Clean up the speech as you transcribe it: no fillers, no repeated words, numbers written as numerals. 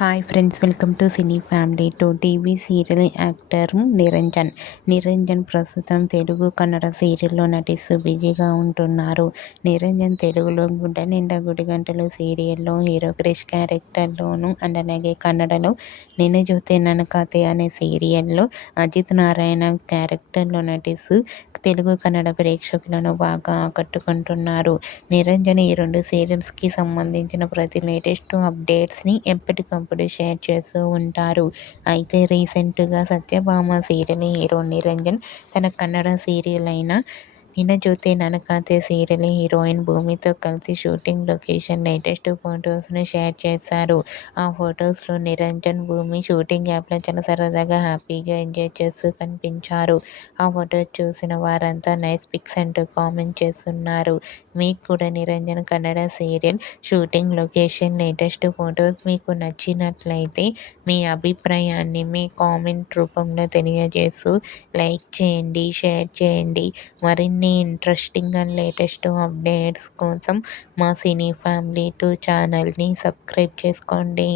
Hi friends, welcome to cine family. TV serial actor Niranjan ప్రస్తుతం తెలుగు కన్నడ సీరియల్లో నటిస్తూ బిజీగా ఉంటున్నారు. నిరంజన్ తెలుగులో గుడ్డ నిండా గుడిగంటలు సీరియల్లో హీరో క్రిష్ క్యారెక్టర్లోను అండ్ అలాగే కన్నడలో నిన్ను జోతే నన్ను కథే అనే సీరియల్లో అజిత్ నారాయణ క్యారెక్టర్లో నటిస్తూ తెలుగు కన్నడ ప్రేక్షకులను బాగా ఆకట్టుకుంటున్నారు. నిరంజన్ ఈ రెండు సీరియల్స్కి సంబంధించిన ప్రతి లేటెస్ట్ అప్డేట్స్ని ఎప్పటికప్పుడు షేర్ చేస్తూ ఉంటారు. అయితే రీసెంట్గా సత్యభామ సీరియల్ హీరో నిరంజన్ తన కన్నడ సీరియల్ అయిన నిన్న జోతే ననకాతే సీరియల్ హీరోయిన్ భూమితో కలిసి షూటింగ్ లొకేషన్ లేటెస్ట్ ఫొటోస్ను షేర్ చేశారు. ఆ ఫొటోస్లో నిరంజన్, భూమి షూటింగ్ యాప్లో చాలా సరదాగా హ్యాపీగా ఎంజాయ్ చేస్తూ కనిపించారు. ఆ ఫొటోస్ చూసిన వారంతా నైస్ పిక్స్ అంటూ కామెంట్ చేస్తున్నారు. మీకు కూడా Niranjan Kannada serial shooting location latest photos మీకు నచ్చినట్లయితే మీ అభిప్రాయాన్ని మీ కామెంట్ రూపంలో తెలియజేస్తూ లైక్ చేయండి, షేర్ చేయండి. మరిన్ని ఇంట్రెస్టింగ్ అండ్ లేటెస్ట్ అప్డేట్స్ కోసం మా సినీ ఫ్యామిలీ 2 ఛానల్ని సబ్స్క్రైబ్ చేసుకోండి.